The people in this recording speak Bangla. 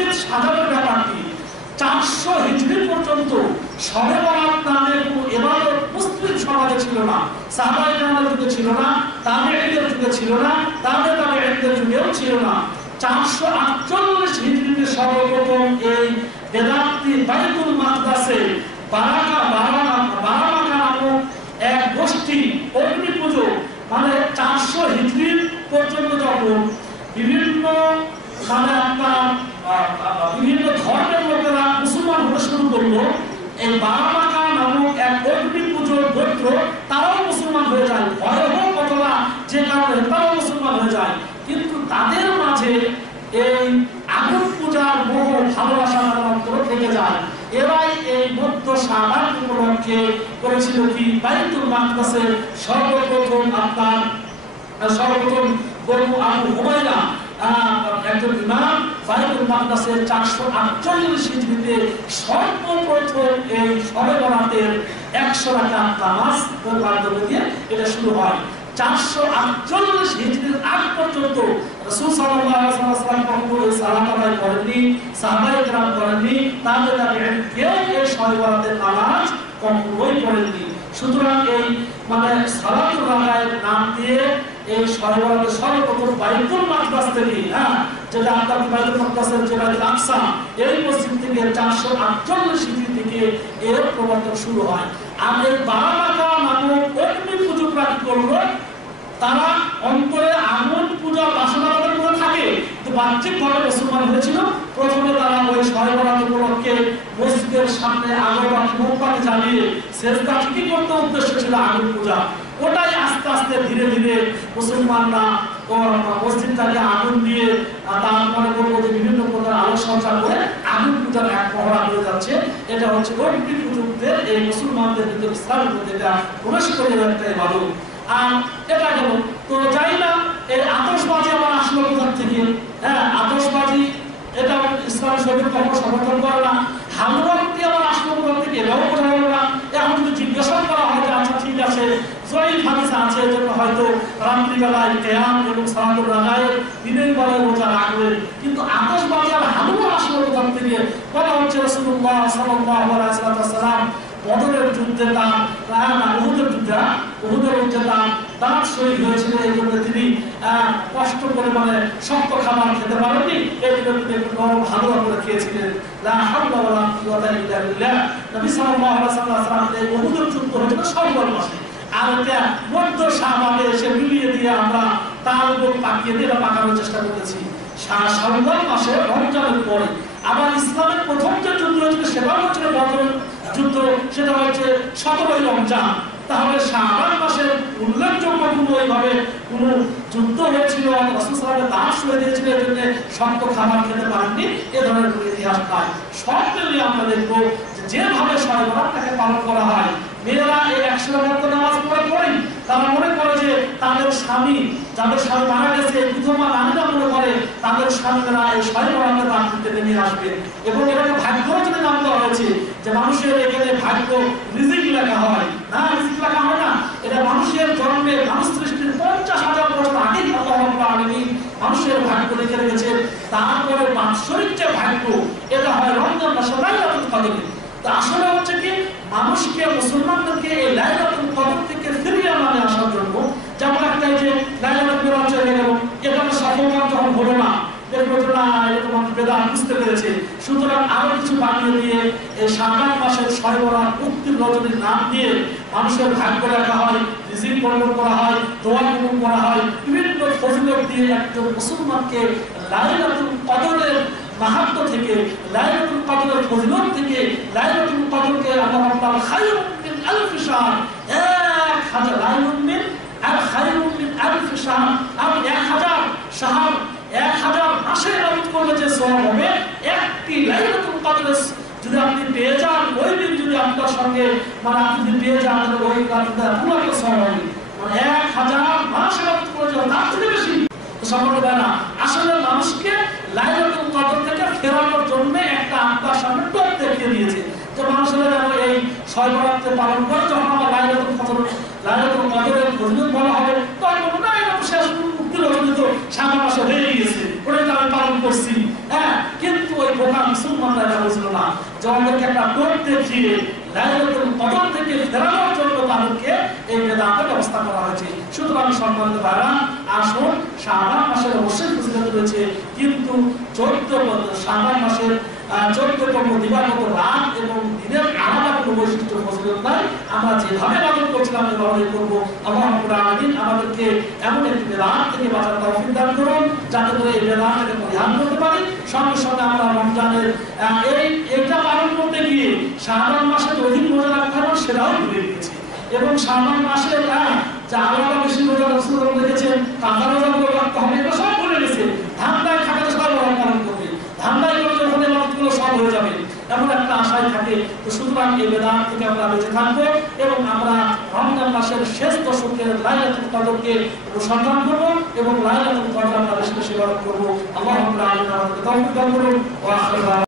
মসজিদ সাজানোর ব্যাপারটি চারশো হিজড়ি পর্যন্ত সবে নামক এক গোষ্ঠী অগ্নি পুজো মানে চারশো হিজড়ি পর্যন্ত যখন বিভিন্ন মানে আপনার আহ, আহ, বিভিন্ন ধর্মের লোকেরা মুসলমান হতে শুরু করল এই বারাবাকা নামক এক অগ্নি পুজোর গোত্র তারাও মুসলমান হয়ে যায়। ভয়াবহ ঘটনা যে কারণে তারাও মুসলমান হয়ে যায়। কিন্তু তাদের মাঝে এই আগুন পূজার মোহ ভালোবাসা অন্তর থেকে যায়। এরাই এই মধ্য সাবান উপলক্ষে করেছিল কি? বাইতুল মাকদাসের সর্বপ্রথম আপনার সর্বপ্রথম বনু আবু হুমায়রা আহ, একজন ইমাম বাইতুল মাকদাসের চারশো আটচল্লিশ হিজড়িতে সর্বপ্রথম এই শবে বরাতের একশো রাকাত নামাজ মাধ্যমে দিয়ে এটা শুরু হয়। চারশো আটচল্লিশ হিজড়ির আগ পর্যন্ত এই করেননি করেননি শবে বরাতের নামাজ কখনোই পড়েননি। সুতরাং মানে সর্বপ্রথম বাইতুল মাকদাস থেকে হ্যাঁ যেটা আপনার বাইতুল মাকদাসের যে বাইতুল আকসা, এই মসজিদ থেকে চারশো আটচল্লিশ থেকে এর প্রবর্তন শুরু হয়। আর এই বারাবাকা নামক অগ্নি পুজোটা কি করল, তারা অন্তরে আগুন পূজা বাসনা তাদের মধ্যে থাকে। তো বাহ্যিক ভাবে মুসলমান হয়েছিল। প্রথমে তারা ওই বরাত উপলক্ষে মসজিদের সামনে আগরবাতি মোমবাতি জ্বালিয়ে ঠিকই করতে উদ্দেশ্য ছিল আগুন পূজা। আস্তে ধীরে ধীরে মুসলমানরা মসজিদটাকে আগুন দিয়ে আর তারপরে বলব যে বিভিন্ন প্রকার আলো সঞ্চার করে আগুন পূজার এক মহড়া হয়ে যাচ্ছে। এটা হচ্ছে পুজোদের এই মুসলমানদের ভিতরে ইসলামের এটা প্রবেশ করে একটা ইবাদত আর এটা গেল তো যাই না, এই আতশবাজি আমার আসলো কোথার থেকে। হ্যাঁ আতশবাজি, এটা ইসলাম শরীর সমর্থন করে না। হালুয়াটি আমার আসলো কোথার থেকে এটাও বোঝা গেল না। এখন যদি জিজ্ঞাসা করা হয় যে আচ্ছা ঠিক আছে জয়ী হাদিস রোজা কিন্তু আতশবাজি আর হালুয়া আসলো কোথার থেকে বলা হচ্ছে রাসূলুল্লাহ সাল্লাল্লাহু আলাইহি বদরের যুদ্ধে হ্যাঁ, যুদ্ধে হ্যাঁ, যুদ্ধে হয়েছিল এই জন্য তিনি কষ্ট করে মানে শক্ত খাবার খেতে পারেননি। এই জন্য তিনি একটু করে খেয়েছিলেন। উহুদের যুদ্ধ শাওয়াল মাসে আর এটা যুদ্ধ হয়েছিল সেটা হচ্ছে বদর হয়ে দিয়েছিল এই জন্য শক্ত খাবার খেতে পারেননি, এ ধরনের ইতিহাস নাই। সব মিলিয়ে আমরা দেখব যেভাবে সরবরাহটাকে পালন করা হয় মেয়েরা এই একশো রকম নামাজ পড়ে পড়েই তারা মনে করে যে তাদের স্বামী, যাদের স্বামী মারা গেছে বিধবা নারীরা মনে করে তাদের স্বামীরা এই সরবরাহের নাম থেকে নিয়ে আসবে। এবং এটাকে ভাগ্য যদি নাম দেওয়া হয়েছে যে মানুষের এখানে ভাগ্য রিজিক লেখা হয়। না, রিজিক লেখা হয় না। এটা মানুষের জন্মে মানুষ সৃষ্টির পঞ্চাশ হাজার বছর আগেই আল্লাহ আলামিন মানুষের ভাগ্য লিখে রেখেছে তারপরে বাৎসরিক যে ভাগ্য, এটা হয় রমজান মাসে লাইলাতুল কদরে। আসলে মানুষকে মুসলমানদেরকে এই লাইলাতুল কদর থেকে ফিরিয়ে আনানে আসার জন্য যেমন একটা যে লাইলাতুল চলে গেল হলো না। বুঝতে পেরেছে। সুতরাং আরও কিছু বানিয়ে দিয়ে এই মাসের সর্বরা রজনীর নাম দিয়ে মানুষের ভাগ্য রাখা হয়, রিজিক বর্ণন করা হয়, দোয়া করা হয়, বিভিন্ন ফজিলত দিয়ে একজন মুসলমানকে লাইলাতুল কদরের মাহাত্ম থেকে, লাইলাতুল কদরের ফজিলত থেকে, লাইলাতুল কদরকে মিন এক হাজার মিন আর খায়রুম মিন আলফি শাহর এক হাজার শাহর এক হাজার মাসের ইবাদত করলে যে সওয়াব হবে, একটি লাইলাতুল কদরের যদি আপনি পেয়ে যান, ওই দিন যদি আপনার সঙ্গে মানে আপনি যদি পেয়ে যান, তাহলে ওই রাতটা পুরো একটা সওয়াব হবে। মানে এক হাজার মাস ইবাদত করে যাওয়া তার থেকে বেশি। সম্পর্ক দেয় না আসলে মানুষকে লাইলাতুল কদর থেকে ফেরানোর জন্য একটা আত্মার সামনে টোপ দেখিয়ে দিয়েছে যে মানুষেরা যেন এই ছয় বরাত্রে পালন করে যখন আমার বলা হবে তখন না শেষ মুক্তির রজনী তো সামনে মাসে হয়ে তো আমি পালন করছি। হ্যাঁ কিন্তু ওই যে আমাদেরকে একটা টোপ দেখিয়ে লাইলাতুল কদর থেকে ফেরানোর জন্য তাদেরকে এই ব্যবস্থা করা হয়েছে। সুতরাং সম্মানিত ভাইরা আসুন মাসের অবশ্যই ফজিলত রয়েছে কিন্তু চোদ্দ শাবান মাসের চোদ্দতম দিবাগত রাত এবং দিনের আলাদা কোনো বৈশিষ্ট্য ফজিলত নাই আমরা যেভাবে পালন করছিলাম এভাবে করব আল্লাহ আমাদেরকে এমন একটি বেদাত থেকে বাঁচার তৌফিক দান করুন, যাতে করে এই বেদাতকে পরিহার করতে পারি। সঙ্গে সঙ্গে আমরা রমজানের এই, এটা পালন করতে গিয়ে শাবান মাসে অধিক রোজা রাখতে সেটাও ভুলে গেছি এবং শাবান মাসে যে আল্লাহ বেশি রোজা রাসূল দেখেছেন কাঁচা রোজাগুলো রাখতে হবে এটা সব ভুলে গেছে। ধান্দায় থাকলে সব রোজা পালন করবে। ধান্দায় করে যখন এবাদতগুলো সব হয়ে যাবে, এমন একটা আশায় থাকে, তো সুতরাং এই বেদান থেকে আমরা বেঁচে থাকব এবং আমরা রমজান মাসের শেষ দশকের লাইলাতুল কদরকে অনুসন্ধান করব এবং লাইলাতুল কদর আমরা বেশি বেশি করব। আল্লাহ আলামিন তৌফিক দান করুন।